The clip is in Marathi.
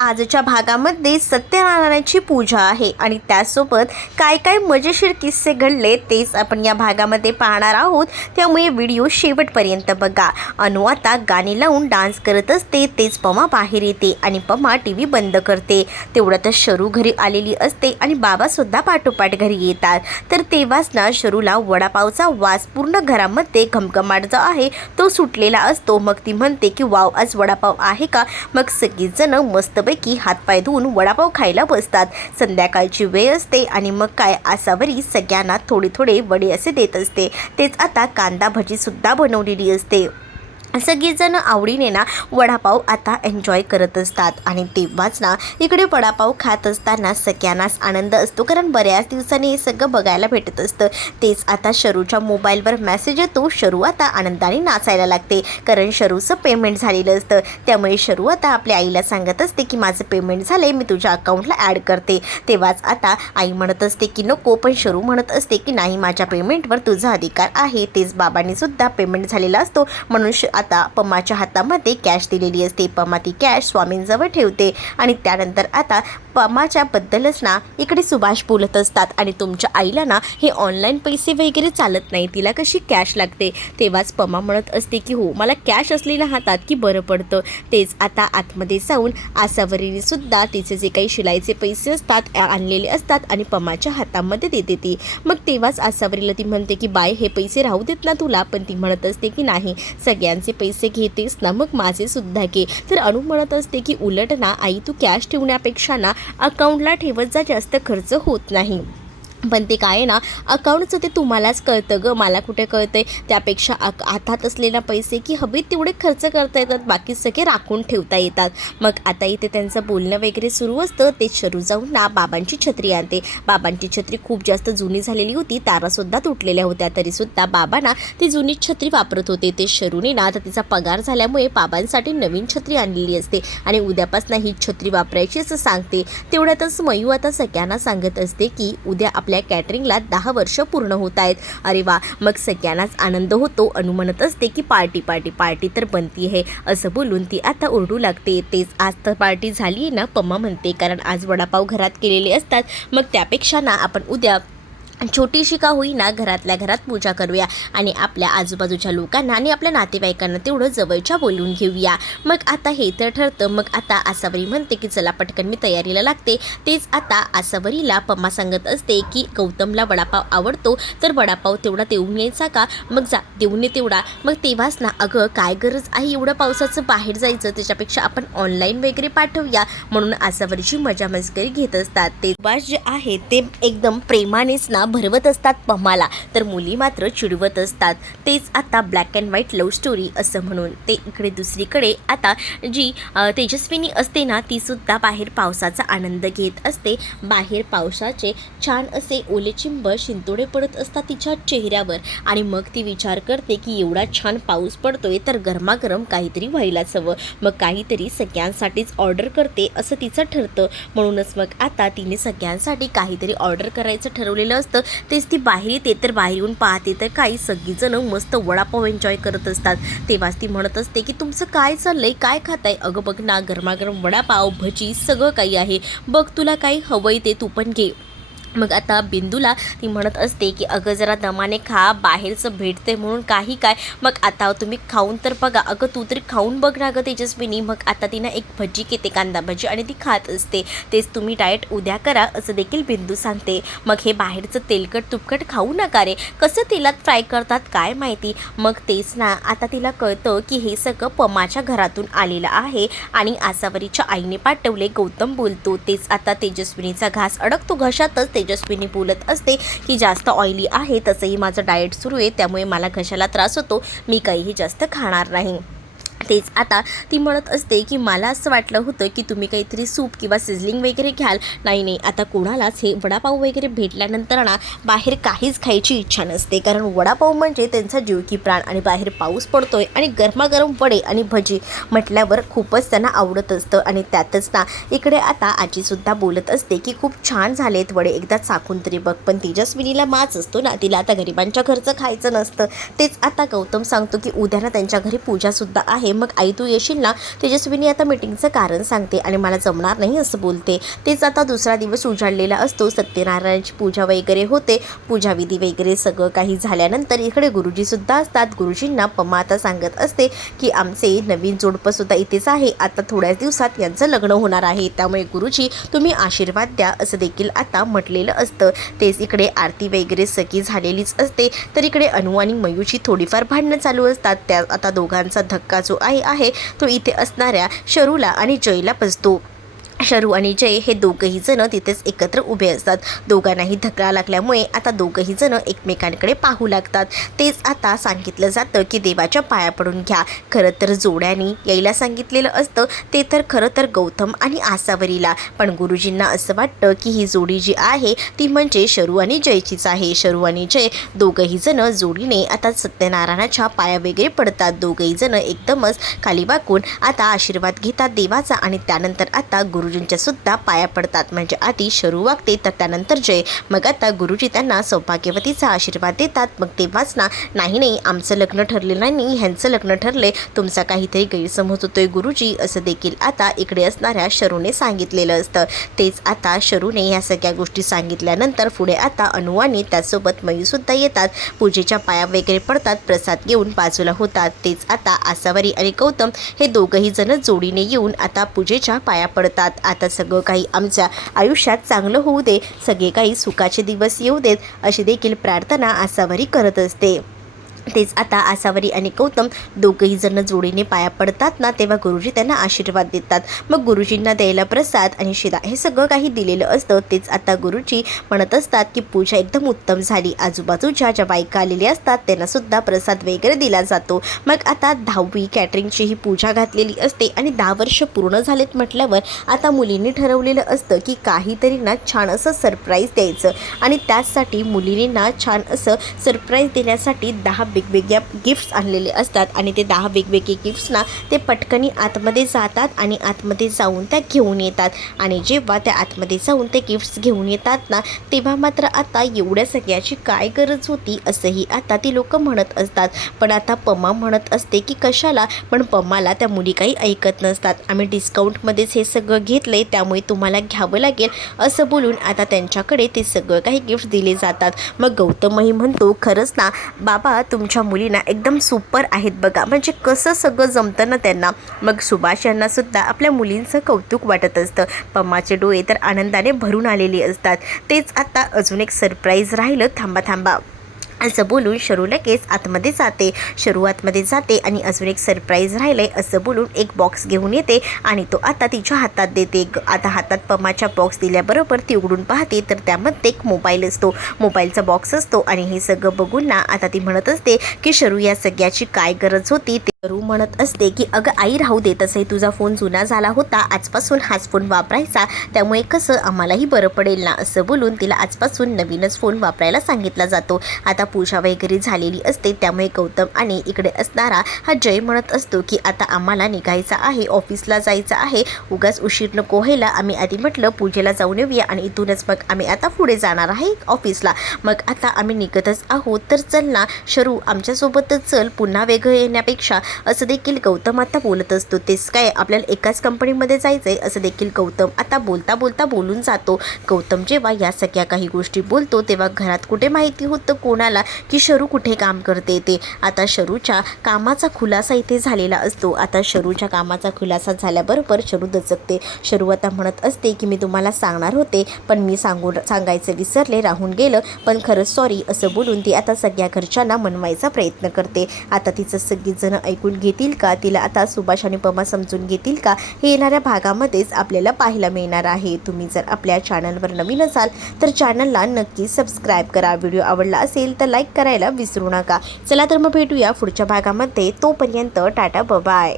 आजच्या भागामध्ये सत्यनारायणाची पूजा आहे आणि त्यासोबत काय काय मजेशीर किस्से घडले तेच आपण या भागामध्ये पाहणार आहोत. त्यामुळे व्हिडिओ शेवटपर्यंत बघा. अनु आता गाणी लावून डान्स करत असते. तेच पमा बाहेर येते आणि पमा टी बंद करते. तेवढ्यातच शरू घरी आलेली असते आणि बाबासुद्धा पाठोपाठ घरी येतात. तर तेव्हाच ना शरूला वडापावचा वास पूर्ण घरामध्ये घमघमाट जो आहे तो सुटलेला असतो. मग ती म्हणते की वाव, आज वडापाव आहे का. मग सगळीजण मस्त पैकी हातपाय धुवून वडापाव खायला बसतात. संध्याकाळची वेळ असते आणि मग काय आसावरी सगळ्यांना थोडे थोडे वडे असे देत असते. तेच आता कांदा भजी सुद्धा बनवलेली असते. सगळीजण आवडीने ना वडापाव आता एन्जॉय करत असतात. आणि तेव्हाच ना इकडे वडापाव खात असताना सगळ्यांनाच आनंद असतो, कारण बऱ्याच दिवसांनी हे सगळं बघायला भेटत असतं. तेच आता शरूच्या मोबाईलवर मेसेज येतो. शरू आता आनंदाने नाचायला लागते, कारण शरूचं पेमेंट झालेलं असतं. त्यामुळे शरू आता आपल्या आईला सांगत असते की माझं पेमेंट झालं, मी तुझ्या अकाउंटला ॲड करते. तेव्हाच आता आई म्हणत असते की नको, पण शरू म्हणत असते की नाही, माझ्या पेमेंटवर तुझा अधिकार आहे. तेच बाबांनी सुद्धा पेमेंट झालेला असतो, म्हणून आता पमाच्या हातामध्ये कॅश दिलेली असते. पमा ती कॅश स्वामींजवळ ठेवते आणि त्यानंतर आता पमाच्या बद्दलच ना इकडे सुभाष बोलत असतात. आणि तुमच्या आईला ना हे ऑनलाईन पैसे वगैरे चालत नाही, तिला कशी कॅश लागते. तेव्हाच पमा म्हणत असते की हो, मला कॅश असलेल्या हातात की बरं पडतं. तेच आता आतमध्ये जाऊन आसावरीने सुद्धा तिचे जे काही शिलाईचे पैसे असतात आणलेले असतात आणि पमाच्या हातामध्ये देते ती. मग तेव्हाच आसावरीला ती म्हणते की बाय, हे पैसे राहू देत ना तुला. पण ती म्हणत असते की नाही, सगळ्यांचे पैसे घेतेस ना, मग माझे सुद्धा घे. तर अनु म्हणत असते की उलट ना आई, तू कॅश ठेवण्यापेक्षा ना अकाउंटला ठेवत जा, जास्त खर्च होत नाही. पण ते काय आहे ना, अकाउंटचं ते तुम्हालाच कळतं ग, मला कुठे कळतं आहे. त्यापेक्षा हातात असलेला पैसे की हवे तेवढे खर्च करता येतात, बाकी सगळे राखून ठेवता येतात. मग आता इथे त्यांचं बोलणं वगैरे सुरू असतं. ते शरू जाऊन ना बाबांची छत्री आणते. बाबांची छत्री खूप जास्त जुनी झालेली होती, तारासुद्धा तुटलेल्या होत्या. तरीसुद्धा बाबा ना ती जुनी छत्री वापरत होते. ते शरूने ना आता तिचा पगार झाल्यामुळे बाबांसाठी नवीन छत्री आणलेली असते आणि उद्यापासून ही छत्री वापरायची असं सांगते. तेवढ्यातच मयू आता सगळ्यांना सांगत असते की उद्या आपल्या कॅटरिंगला 10 वर्ष पूर्ण होत आहेत. अरे वा, मग सगळ्यांनाच आनंद होतो. अनु म्हणत असते की पार्टी पार्टी पार्टी तर बनती आहे, असं बोलून ती आता ओरडू लागते. तेच आज तर पार्टी झाली आहे ना, पम्मा म्हणते, कारण आज वडापाव घरात केलेले असतात. मग त्यापेक्षा ना आपण उद्या छोटीशी का होईना घरातल्या घरात पूजा करूया आणि आपल्या आजूबाजूच्या लोकांना आणि आपल्या नातेवाईकांना तेवढं जवळच्या बोलून घेऊया. मग आता हे तर ठरतं. मग आता आसावरी म्हणते की चला पटकन मी तयारीला लागते. तेच आता आसावरीला पम्मा सांगत असते की गौतमला वडापाव आवडतो, तर वडापाव तेवढा देऊन यायचा का. मग जा, देऊन ये तेवढा. मग तेव्हाच ना, अगं काय गरज आहे एवढं पावसाचं बाहेर जायचं, त्याच्यापेक्षा आपण ऑनलाईन वगैरे पाठवूया, म्हणून आसावरीची मजा मस्करी घेत असतात. ते सुभाष जे आहे ते एकदम प्रेमानेच ना भरवत असतात पम्माला, तर मुली मात्र चिडवत असतात. तेच आता black and white love story असं म्हणून. ते इकडे दुसरीकडे आता जी तेजस्विनी असते ना, ती सुद्धा बाहेर पावसाचा आनंद घेत असते. बाहेर पावसाचे छान असे ओले चिंब शिंतोडे पडत असतात तिच्या चेहऱ्यावर आणि मग ती विचार करते की एवढा छान पाऊस पडतोय तर गरमागरम काहीतरी व्हायलाच हवं. मग काहीतरी सगळ्यांसाठीच ऑर्डर करते असं तिचं ठरतं. म्हणूनच मग आता तिने सगळ्यांसाठी काहीतरी ऑर्डर करायचं ठरवलेलं असतं. तेच ती बाहेर येते. तर बाहेर येऊन पाहते तर काही सगळीजण मस्त वडापाव एन्जॉय करत असतात. तेव्हाच ती म्हणत असते की तुमचं काय चाललंय, काय खाताय. अगं बघ ना, गरमागरम वडापाव भजी सगळं काही आहे, बघ तुला काही हवंय ते तू पण घे. मग आता बिंदूला ती म्हणत असते की अगं जरा दमाने खा, बाहेरचं भेटते म्हणून काही काय. मग आता तुम्ही खाऊन तर बघा. अगं तू तरी खाऊन बघ ना गं तेजस्विनी. मग आता तिनं एक भजी घेते, कांदा भजी, आणि ती खात असते. तेच तुम्ही डाएट उद्या करा असं देखील बिंदू सांगते. मग हे बाहेरचं तेलकट तुपकट खाऊ नका रे, कसं तेलात फ्राय करतात काय माहिती. मग तेच ना आता तिला कळतं की हे सगळं पमाच्या घरातून आलेलं आहे आणि आसावरीच्या आईने पाठवले. गौतम बोलतो. तेच आता तेजस्विनीचा घास अडकतो घशातच. तेजस्विनी बोलत असते की जास्त ऑइली आहे, तसंही माझं डाएट सुरू आहे, त्यामुळे मला घशाला त्रास होतो, मी काहीही जास्त खाणार नाही. तेच आता ती म्हणत असते की मला असं वाटलं होतं की तुम्ही काहीतरी सूप किंवा सिझलिंग वगैरे घ्याल. नाही, आता कोणालाच हे वडापाव वगैरे भेटल्यानंतर ना बाहेर काहीच खायची इच्छा नसते, कारण वडापाव म्हणजे त्यांचा जीव की प्राण. आणि बाहेर पाऊस पडतोय आणि गरमागरम वडे आणि भजी म्हटल्यावर खूपच त्यांना आवडत असतं. आणि त्यातच ना इकडे आता आजीसुद्धा बोलत असते की खूप छान झालेत वडे, एकदा चाखून तरी बघ. पण तेजस्विनीला माच असतो ना, तिला आता गरिबांच्या घरचं खायचं नसतं. तेच आता गौतम सांगतो की उद्या ना त्यांच्या घरी पूजासुद्धा आहे, मग आई तू येशील ना? तेजस्विनी आता मीटिंगचं कारण सांगते आणि मला जमणार नाही असं बोलते. तेच आता दुसरा दिवस उजाडलेला असतो. सत्यनारायणाची पूजा वगैरे होते. पूजाविधी वगैरे सगळं काही झाल्यानंतर इकडे गुरुजीसुद्धा असतात. गुरुजींना पम्मा आता सांगत असते की आमचे नवीन जोडपंसुद्धा इथेच आहे. आता थोड्याच दिवसात यांचं लग्न होणार आहे. त्यामुळे गुरुजी तुम्ही आशीर्वाद द्या असं देखील आता म्हटलेलं असतं. तेच इकडे आरती वगैरे सगळी झालेलीच असते. तर इकडे अनु आणि मयूची थोडीफार भांडणं चालू असतात. त्या आता दोघांचा धक्का जो आहे तो इथे असणाऱ्या शरूला आणि जयला बसतो. शरू आणि जय हे दोघंही जण तिथेच एकत्र उभे असतात. दोघांनाही धक्का लागल्यामुळे आता दोघंही जण एकमेकांकडे पाहू लागतात. तेच आता सांगितलं जातं की देवाच्या पाया पडून घ्या. खरं तर जोड्यानी यायला सांगितलेलं असतं ते तर खरं तर गौतम आणि आसावरीला, पण गुरुजींना असं वाटतं की ही जोडी जी आहे ती म्हणजे शरू आणि जयचीच आहे. शरू आणि जय दोघंही जण जोडीने आता सत्यनारायणाच्या पाया वगैरे पडतात. दोघंही जण एकदमच खाली वाकून आता आशीर्वाद घेतात देवाचा आणि त्यानंतर आता गुरुजींच्या सुद्धा पाया पडतात. म्हणजे आधी शरू वागते तर त्यानंतर जय. मग आता गुरुजी त्यांना सौभाग्यवतीचा आशीर्वाद देतात. मग तेव्हाच ना नाही आमचं लग्न ठरलेलं नाही, ह्यांचं लग्न ठरले, तुमचा काहीतरी गैरसमज होतोय गुरुजी असं देखील आता इकडे असणाऱ्या शरूने सांगितलेलं असतं. तेच आता शरूने ह्या सगळ्या गोष्टी सांगितल्यानंतर पुढे आता अनु आणि त्यासोबत मयूसुद्धा येतात. पूजेच्या पाया वगैरे पडतात, प्रसाद घेऊन बाजूला होतात. तेच आता आसावरी आणि गौतम हे दोघंही जण जोडीने येऊन आता पूजेच्या पाया पडतात. आता सगळं काही आमच्या आयुष्यात चांगलं होऊ दे, सगळे काही सुखाचे दिवस येऊ देत अशी देखील प्रार्थना आसावरी करत असते. तेच आता आसावरी आणि गौतम दोघंही जण जोडीने पाया पडतात ना, तेव्हा गुरुजी त्यांना आशीर्वाद देतात. मग गुरुजींना द्यायला प्रसाद आणि शिरा हे सगळं काही दिलेलं असतं. तेच आता गुरुजी म्हणत असतात की पूजा एकदम उत्तम झाली. आजूबाजूच्या ज्या बायका आलेल्या असतात त्यांनासुद्धा प्रसाद वगैरे दिला जातो. मग आता 10वी कॅटरिंगची ही पूजा घातलेली असते आणि 10 वर्ष पूर्ण झालेत म्हटल्यावर आता मुलींनी ठरवलेलं असतं की काहीतरी ना छान असं सरप्राईज द्यायचं आणि त्याचसाठी मुलींनी ना छान असं सरप्राईज देण्यासाठी 10 वेगवेगळ्या गिफ्ट्स आणलेले असतात आणि ते 10 वेगवेगळे गिफ्ट्सना ते पटकनी आतमध्ये जातात आणि आतमध्ये जाऊन त्या घेऊन येतात. आणि जेव्हा त्या आतमध्ये जाऊन ते गिफ्ट्स घेऊन येतात ना, तेव्हा मात्र आता एवढ्या सगळ्याची काय गरज होती असंही आता ती लोक म्हणत असतात. पण आता पम्मा म्हणत असते की कशाला, पण पम्माला त्या मुली काही ऐकत नसतात. आम्ही डिस्काउंटमध्येच हे सगळं घेतलंय त्यामुळे तुम्हाला घ्यावं लागेल असं बोलून आता त्यांच्याकडे ते सगळं काही गिफ्ट दिले जातात. मग गौतमही म्हणतो खरंच ना बाबा तुमच्या मुलींना एकदम सुपर आहेत बघा, म्हणजे कसं सगळं जमतं ना त्यांना. मग सुभाष यांना सुद्धा आपल्या मुलींचं कौतुक वाटत असतं. पम्माचे डोळे तर आनंदाने भरून आलेले असतात. तेच आता अजून एक सरप्राईज राहिलं, थांबा असं बोलून शरू लगेच आतमध्ये जाते. शरू आतमध्ये जाते आणि अजून एक सरप्राईज राहिले असं बोलून एक बॉक्स घेऊन येते आणि तो आता तिच्या हातात देते. आता हातात पम्माच्या बॉक्स दिल्याबरोबर ती उघडून पाहते तर त्यामध्ये एक मोबाईल असतो, मोबाईलचा बॉक्स असतो. आणि हे सगळं बघून ना आता ती म्हणत असते की शरू या सगळ्याची काय गरज होती. शरू म्हणत असते की अगं आई राहू दे, तसंही तुझा फोन जुना झाला होता, आजपासून हाच फोन वापरायचा, त्यामुळे कसं आम्हालाही बरं पडेल ना असं बोलून तिला आजपासून नवीनच फोन वापरायला सांगितला जातो. आता पूजा वगैरे झालेली असते त्यामुळे गौतम आणि इकडे असणारा हा जय म्हणत असतो की आता आम्हाला निघायचं आहे, ऑफिसला जायचं आहे, उगाच उशीर नको व्हायला. आम्ही आधी म्हटलं पूजेला जाऊन येऊया आणि इथूनच मग आम्ही आता पुढे जाणार आहे ऑफिसला. मग आता आम्ही निघतच आहोत तर चल ना शरू आमच्यासोबतच चल, पुन्हा वेगळं येण्यापेक्षा असं देखील गौतम आता बोलत असतो. तेच काय आपल्याला एकाच कंपनीमध्ये जायचं आहे असं देखील गौतम आता बोलता बोलून जातो. गौतम जेव्हा या सगळ्या काही गोष्टी बोलतो तेव्हा घरात कुठे माहिती होतं कोणाला की शरू कुठे काम करते ते. आता शरूच्या कामाचा खुलासा इथे झालेला असतो. आता शरूच्या कामाचा खुलासा झाल्याबरोबर शरू दचकते. शरू आता म्हणत असते की मी तुम्हाला सांगणार होते पण मी सांगायचं विसरले, राहून गेलं, पण खरंच सॉरी असं बोलून ती आता सगळ्या घरच्यांना मनवायचा प्रयत्न करते. आता तिचं सगळीजणं ऐकून घेतील का, तिला आता सुभाष आणि पम्मा समजून घेतील का, हे येणाऱ्या भागामध्येच आपल्याला पाहायला मिळणार आहे. तुम्ही जर आपल्या चॅनलवर नवीन असाल तर चॅनलला नक्की सबस्क्राईब करा. व्हिडिओ आवडला असेल तर लाईक करायला विसरू नका. चला तर मग भेटूया पुढच्या भागामध्ये. तोपर्यंत टाटा बाय.